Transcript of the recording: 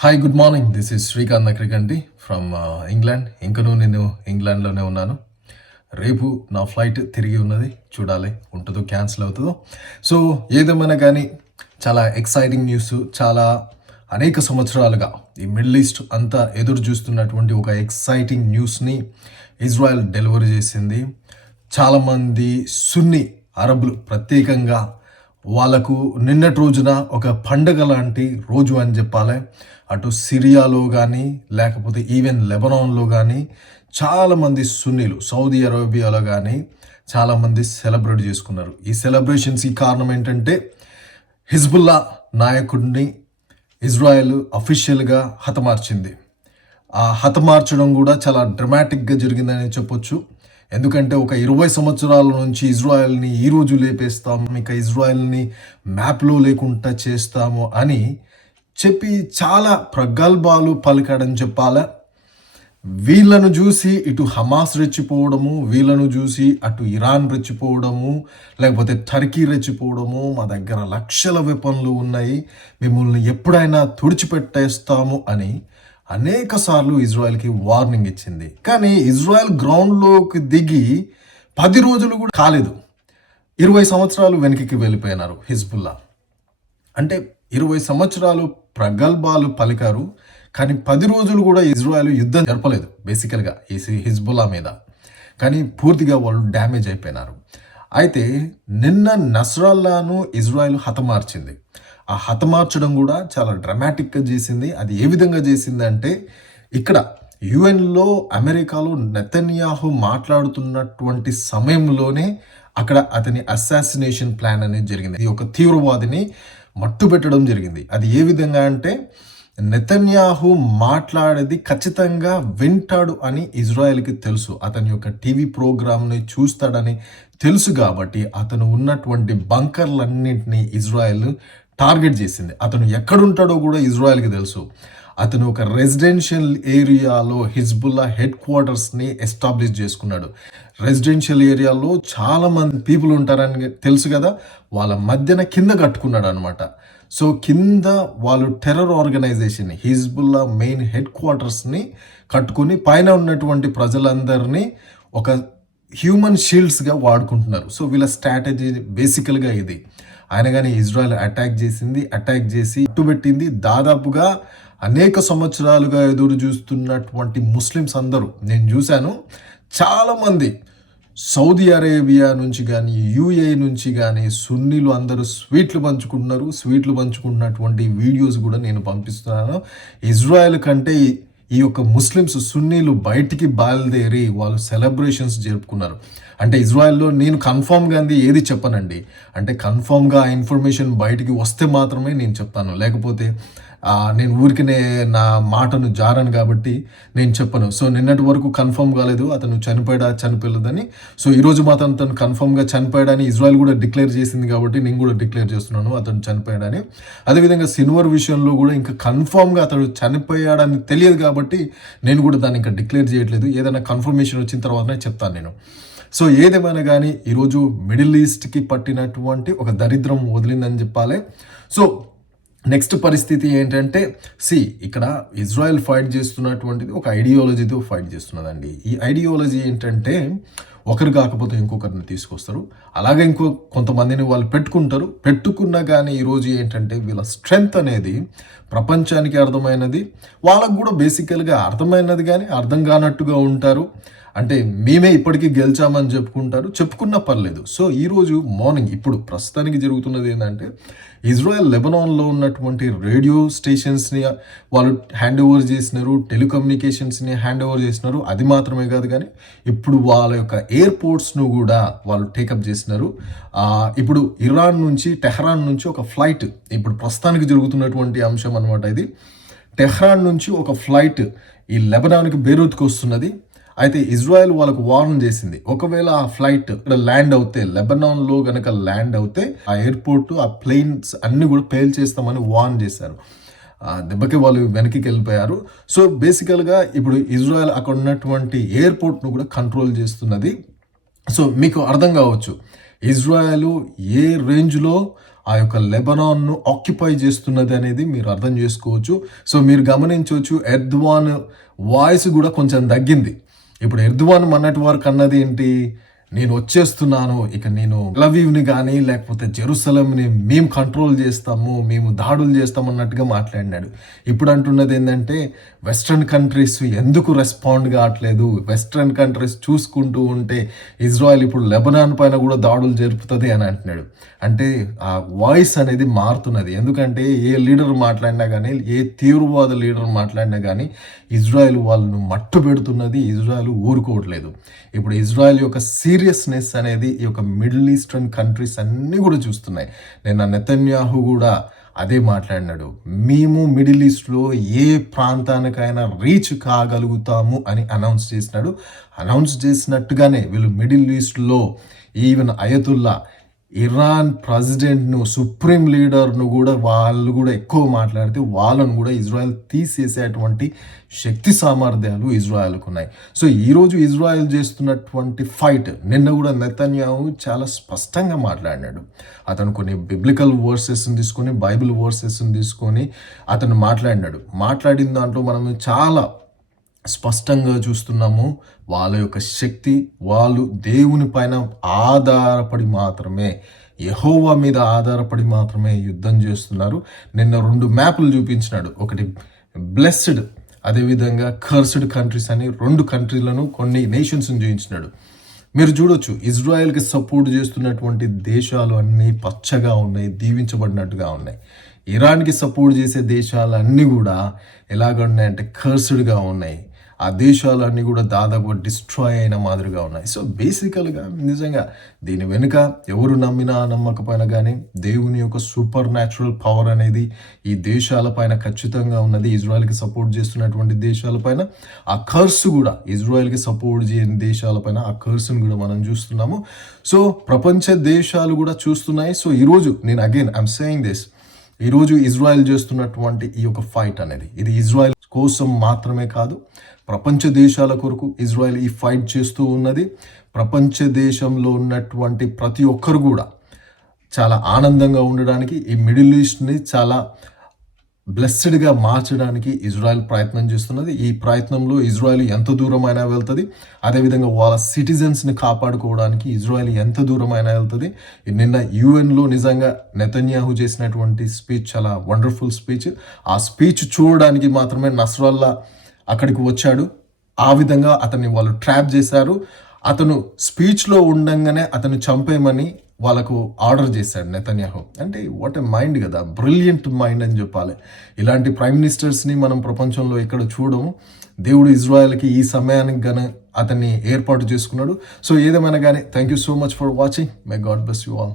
Hi good morning this is Srikanth Nakrikandi from England ఇంకనూ నేను ఇంగ్లాండ్లోనే ఉన్నాను. రేపు నా ఫ్లైట్ తిరిగి ఉన్నది చూడాలి. ఉంటుందో క్యాన్సిల్ అవుతుందో. సో ఏదేమైనా కానీ చాలా ఎక్సైటింగ్ న్యూస్ చాలా అనేక సంవత్సరాలుగా ఈ మిడిల్ ఈస్ట్ అంతా ఎదురు చూస్తున్నటువంటి ఒక ఎక్సైటింగ్ న్యూస్ని ఇజ్రాయెల్ డెలివరీ చేసింది. చాలామంది సున్ని అరబులు ప్రత్యేకంగా వాళ్ళకు నిన్నటి రోజున ఒక పండగ లాంటి రోజు అని చెప్పాలి. అటు సిరియాలో కానీ లేకపోతే ఈవెన్ లెబనాన్లో కానీ చాలామంది సున్నీలు సౌదీ అరేబియాలో కానీ చాలామంది సెలబ్రేట్ చేసుకున్నారు. ఈ సెలబ్రేషన్స్కి కారణం ఏంటంటే హిజ్బుల్లా నాయకుడిని ఇజ్రాయెల్ అఫీషియల్గా హతమార్చింది. ఆ హతమార్చడం కూడా చాలా డ్రమాటిక్గా జరిగిందని చెప్పొచ్చు. ఎందుకంటే ఒక ఇరవై సంవత్సరాల నుంచి ఇజ్రాయెల్ని ఈరోజు లేపేస్తాము లేపేస్తాం ఇక ఇజ్రాయెల్ని మ్యాప్లో లేకుండా చేస్తాము అని చెప్పి చాలా ప్రగల్భాలు పలికాడని చెప్పాలా? వీళ్ళను చూసి ఇటు హమాస్ రెచ్చిపోవడము వీళ్ళను చూసి అటు ఇరాన్ రెచ్చిపోవడము లేకపోతే టర్కీ రెచ్చిపోవడము మా దగ్గర లక్షల వెపన్లు ఉన్నాయి మిమ్మల్ని ఎప్పుడైనా తుడిచిపెట్టేస్తాము అని అనేక సార్లు ఇజ్రాయెల్కి వార్నింగ్ ఇచ్చింది. కానీ ఇజ్రాయెల్ గ్రౌండ్లోకి దిగి పది రోజులు కూడా కాలేదు. ఇరవై సంవత్సరాలు వెనక్కి వెళ్ళిపోయినారు హిజ్బుల్లా. అంటే ఇరవై సంవత్సరాలు ప్రగల్భాలు పలికారు కానీ పది రోజులు కూడా ఇజ్రాయెల్ యుద్ధం జరపలేదు బేసికల్గా ఈ హిజ్బుల్లా మీద. కానీ పూర్తిగా వాళ్ళు డ్యామేజ్ అయిపోయినారు. అయితే నిన్న నస్రాల్లాను ఇజ్రాయెల్ హతమార్చింది. ఆ హతమార్చడం కూడా చాలా డ్రమాటిక్గా చేసింది. అది ఏ విధంగా చేసింది అంటే ఇక్కడ యుఎన్లో అమెరికాలో నెతన్యాహు మాట్లాడుతున్నటువంటి సమయంలోనే అక్కడ అతని అసాసినేషన్ ప్లాన్ అనేది జరిగింది. ఇది ఒక తీవ్రవాదిని మట్టుబెట్టడం జరిగింది. అది ఏ విధంగా అంటే నెతన్యాహు మాట్లాడేది ఖచ్చితంగా వింటాడు అని ఇజ్రాయెల్కి తెలుసు. అతని యొక్క టీవీ ప్రోగ్రామ్ని చూస్తాడని తెలుసు కాబట్టి అతను ఉన్నటువంటి బంకర్లన్నింటినీ ఇజ్రాయెల్ టార్గెట్ చేసింది. అతను ఎక్కడుంటాడో కూడా ఇజ్రాయెల్కి తెలుసు. అతను ఒక రెసిడెన్షియల్ ఏరియాలో హిజ్బుల్లా హెడ్ క్వార్టర్స్ని ఎస్టాబ్లిష్ చేసుకున్నాడు. రెసిడెన్షియల్ ఏరియాలో చాలామంది పీపుల్ ఉంటారని తెలుసు కదా? వాళ్ళ మధ్యన కింద కట్టుకున్నాడు అనమాట సో కింద వాళ్ళు terror organisation Hezbollah main head క్వార్టర్స్ని కట్టుకొని పైన ఉన్నటువంటి ప్రజలందరినీ ఒక హ్యూమన్ షీల్డ్స్గా వాడుకుంటున్నారు. సో వీళ్ళ స్ట్రాటజీ బేసికల్గా ఇది. ఆయన కానీ ఇజ్రాయెల్ అటాక్ చేసింది అటాక్ చేసి అట్టుబెట్టింది దాదాపుగా అనేక సంవత్సరాలుగా ఎదురు చూస్తున్నటువంటి ముస్లిమ్స్ అందరూ నేను చూశాను చాలామంది సౌదీ అరేబియా నుంచి కానీ యూఏ నుంచి కానీ సున్నీలు అందరూ స్వీట్లు పంచుకుంటున్నారు. స్వీట్లు పంచుకుంటున్నటువంటి వీడియోస్ కూడా నేను పంపిస్తున్నాను. ఇజ్రాయెల్ కంటే ఈ యొక్క ముస్లిమ్స్ సున్నీలు బయటికి బయలుదేరి వాళ్ళు సెలబ్రేషన్స్ జరుపుకున్నారు. అంటే ఇజ్రాయెల్లో నేను కన్ఫామ్గా అంది ఏది చెప్పనండి. అంటే కన్ఫామ్గా ఆ ఇన్ఫర్మేషన్ బయటికి వస్తే మాత్రమే నేను చెప్తాను. లేకపోతే నేను ఊరికినే నా మాటను జారను కాబట్టి నేను చెప్పను. సో నిన్నటి వరకు కన్ఫర్మ్ కాలేదు. అతను చనిపోయాడా చనిపోలేదని. సో ఈరోజు మాత్రం తను కన్ఫర్మ్గా చనిపోయాడని ఇజ్రాయెల్ కూడా డిక్లేర్ చేసింది కాబట్టి నేను కూడా డిక్లేర్ చేస్తున్నాను అతను చనిపోయాడని. అదేవిధంగా సిల్వర్ విషయంలో కూడా ఇంకా కన్ఫర్మ్గా అతడు చనిపోయాడని తెలియదు కాబట్టి నేను కూడా దాన్ని ఇంకా డిక్లేర్ చేయట్లేదు. ఏదైనా కన్ఫర్మేషన్ వచ్చిన తర్వాతనే చెప్తాను నేను. సో ఏదేమైనా కానీ ఈరోజు మిడిల్ ఈస్ట్కి పట్టినటువంటి ఒక దరిద్రం వదిలిందని చెప్పాలి. సో నెక్స్ట్ పరిస్థితి ఏంటంటే సి ఇక్కడ ఇజ్రాయెల్ ఫైట్ చేస్తున్నటువంటిది ఒక ఐడియాలజీతో ఫైట్ చేస్తున్నదండి. ఈ ఐడియాలజీ ఏంటంటే ఒకరు కాకపోతే ఇంకొకరిని తీసుకొస్తారు. అలాగే ఇంకో కొంతమందిని వాళ్ళు పెట్టుకుంటారు. పెట్టుకున్నా కానీ ఈరోజు ఏంటంటే వీళ్ళ స్ట్రెంగ్త్ అనేది ప్రపంచానికి అర్థమైనది. వాళ్ళకు కూడా బేసికల్గా అర్థమైనది కానీ అర్థం కానట్టుగా ఉంటారు. అంటే మేమే ఇప్పటికీ గెలిచామని చెప్పుకుంటారు. చెప్పుకున్న పర్లేదు. సో ఈరోజు మార్నింగ్ ఇప్పుడు ప్రస్తుతానికి జరుగుతున్నది ఏంటంటే ఇజ్రాయెల్ లెబనాన్లో ఉన్నటువంటి రేడియో స్టేషన్స్ని వాళ్ళు హ్యాండ్ ఓవర్ చేసినారు టెలికమ్యూనికేషన్స్ని హ్యాండ్ ఓవర్ చేసినారు. అది మాత్రమే కాదు కానీ ఇప్పుడు వాళ్ళ యొక్క ఎయిర్పోర్ట్స్ను కూడా వాళ్ళు టేకప్ చేసినారు. ఇప్పుడు ఇరాన్ నుంచి టెహ్రాన్ నుంచి ఒక ఫ్లైట్ ఇప్పుడు ప్రస్తుతానికి జరుగుతున్నటువంటి అంశం అనమాట ఇది. టెహ్రాన్ నుంచి ఒక ఫ్లైట్ ఈ లెబనాన్కి బేరూత్కి వస్తున్నది. అయితే ఇజ్రాయెల్ వాళ్ళకు వార్న్ చేసింది. ఒకవేళ ఆ ఫ్లైట్ ఇక్కడ ల్యాండ్ అవుతే లెబనాన్లో గనక ల్యాండ్ అవుతే ఆ ఎయిర్పోర్ట్ ఆ ప్లేన్స్ అన్ని కూడా పేల్ చేస్తామని వార్న్ చేశారు. దెబ్బకి వాళ్ళు వెనక్కి వెళ్ళిపోయారు. సో బేసికల్గా ఇప్పుడు ఇజ్రాయెల్ అక్కడ ఉన్నటువంటి ఎయిర్పోర్ట్ను కూడా కంట్రోల్ చేస్తున్నది. సో మీకు అర్థం కావచ్చు ఇజ్రాయెల్ ఏ రేంజ్లో ఆ యొక్క లెబనాన్ను ఆక్యుపై చేస్తున్నది అనేది మీరు అర్థం చేసుకోవచ్చు. సో మీరు గమనించవచ్చు ఎర్ద్వాన్ వాయిస్ కూడా కొంచెం తగ్గింది. ఇప్పుడు ఎర్ద్వాన్ మొన్నటి వరకు అన్నది ఏంటి? నేను వచ్చేస్తున్నాను ఇక నేను లవీవ్ని కానీ లేకపోతే జెరూసలంని మేము కంట్రోల్ చేస్తాము మేము దాడులు చేస్తాము అన్నట్టుగా మాట్లాడినాడు. ఇప్పుడు అంటున్నది ఏంటంటే వెస్ట్రన్ కంట్రీస్ ఎందుకు రెస్పాండ్ కావట్లేదు? వెస్ట్రన్ కంట్రీస్ చూసుకుంటూ ఉంటే ఇజ్రాయెల్ ఇప్పుడు లెబనాన్ పైన కూడా దాడులు జరుపుతుంది అని అంటున్నాడు. అంటే ఆ వాయిస్ అనేది మారుతున్నది. ఎందుకంటే ఏ లీడర్ మాట్లాడినా కానీ ఏ తీవ్రవాద లీడర్ మాట్లాడినా కానీ ఇజ్రాయెల్ వాళ్ళను మట్టు పెడుతున్నది ఇజ్రాయెల్ ఊరుకోవట్లేదు. ఇప్పుడు ఇజ్రాయెల్ యొక్క సీ సీరియస్నెస్ అనేది ఈ యొక్క మిడిల్ ఈస్టర్న్ కంట్రీస్ అన్నీ కూడా చూస్తున్నాయి. నేను నెతన్యాహు కూడా అదే మాట్లాడినాడు. మేము మిడిల్ ఈస్ట్లో ఏ ప్రాంతానికైనా రీచ్ కాగలుగుతాము అని అనౌన్స్ చేసినాడు. అనౌన్స్ చేసినట్టుగానే వీళ్ళు మిడిల్ ఈస్ట్లో ఈవెన్ అయతుల్లా ఇరాన్ ప్రెసిడెంట్ను సుప్రీం లీడర్ను కూడా వాళ్ళు కూడా ఎక్కువ మాట్లాడితే వాళ్ళను కూడా ఇజ్రాయెల్ తీసేసేటువంటి శక్తి సామర్థ్యాలు ఇజ్రాయెల్కు ఉన్నాయి. సో ఈరోజు ఇజ్రాయెల్ చేస్తున్నటువంటి ఫైట్ నిన్న కూడా నెతన్యాహు చాలా స్పష్టంగా మాట్లాడినాడు. అతను కొన్ని బిబ్లికల్ వర్సెస్ని తీసుకొని బైబిల్ వర్సెస్ని తీసుకొని అతను మాట్లాడినాడు. మాట్లాడిన దాంట్లో మనం చాలా స్పష్టంగా చూస్తున్నాము. వాళ్ళ యొక్క శక్తి వాళ్ళు దేవుని పైన ఆధారపడి మాత్రమే యహోవా మీద ఆధారపడి మాత్రమే యుద్ధం చేస్తున్నారు. నిన్న రెండు మ్యాప్లు చూపించినాడు. ఒకటి బ్లెస్డ్ అదేవిధంగా కర్స్డ్ కంట్రీస్ అని రెండు కంట్రీలను కొన్ని నేషన్స్ని చూపించినాడు. మీరు చూడొచ్చు ఇజ్రాయెల్కి సపోర్ట్ చేస్తున్నటువంటి దేశాలు అన్నీ పచ్చగా ఉన్నాయి దీవించబడినట్టుగా ఉన్నాయి. ఇరాన్కి సపోర్ట్ చేసే దేశాలు అన్నీ కూడా ఎలాగున్నాయంటే కర్స్డ్గా ఉన్నాయి. ఆ దేశాలన్నీ కూడా దాదాపు డిస్ట్రాయ్ అయిన మాదిరిగా ఉన్నాయి. సో బేసికల్గా నిజంగా దీని వెనుక ఎవరు నమ్మినా నమ్మకపోయినా కానీ దేవుని యొక్క సూపర్ న్యాచురల్ పవర్ అనేది ఈ దేశాలపైన ఖచ్చితంగా ఉన్నది. ఇజ్రాయెల్కి సపోర్ట్ చేస్తున్నటువంటి దేశాలపైన ఆ కర్స్ కూడా ఇజ్రాయెల్కి సపోర్ట్ చేయని దేశాలపైన ఆ కర్స్ని కూడా మనం చూస్తున్నాము. సో ప్రపంచ దేశాలు కూడా చూస్తున్నాయి. సో ఈరోజు నేను అగైన్ ఐఎమ్ సేయింగ్ దిస్. ఈరోజు ఇజ్రాయెల్ చేస్తున్నటువంటి ఈ యొక్క ఫైట్ అనేది ఇది ఇజ్రాయెల్ కోసం మాత్రమే కాదు ప్రపంచ దేశాల కొరకు ఇజ్రాయెల్ ఈ ఫైట్ చేస్తూ ఉన్నది. ప్రపంచ దేశంలో ఉన్నటువంటి ప్రతి ఒక్కరు కూడా చాలా ఆనందంగా ఉండడానికి ఈ మిడిల్ ఈస్ట్ని చాలా బ్లెస్సెడ్గా మార్చడానికి ఇజ్రాయెల్ ప్రయత్నం చేస్తున్నది. ఈ ప్రయత్నంలో ఇజ్రాయెల్ ఎంత దూరమైనా వెళ్తుంది. అదేవిధంగా వాళ్ళ సిటిజన్స్ని కాపాడుకోవడానికి ఇజ్రాయెల్ ఎంత దూరమైనా వెళ్తుంది. నిన్న యుఎన్లో నిజంగా నెతన్యాహు చేసినటువంటి స్పీచ్ చాలా వండర్ఫుల్ స్పీచ్. ఆ స్పీచ్ చూడడానికి మాత్రమే నస్రల్లా అక్కడికి వచ్చాడు. ఆ విధంగా అతన్ని వాళ్ళు ట్రాప్ చేశారు. అతను స్పీచ్లో ఉండంగానే అతను చంపేయమని వాళ్ళకు ఆర్డర్ చేశాడు నెతన్యాహు. అంటే వాట్ ఎ మైండ్ కదా బ్రిలియంట్ మైండ్ అని చెప్పాలి. ఇలాంటి ప్రైమ్ మినిస్టర్స్ని మనం ప్రపంచంలో ఎక్కడ చూడము. దేవుడు ఇజ్రాయెల్కి ఈ సమయానికి గన అతన్ని ఏర్పాటు చేసుకున్నాడు. సో ఏదేమైనా కానీ thank you so much for watching my God bless you all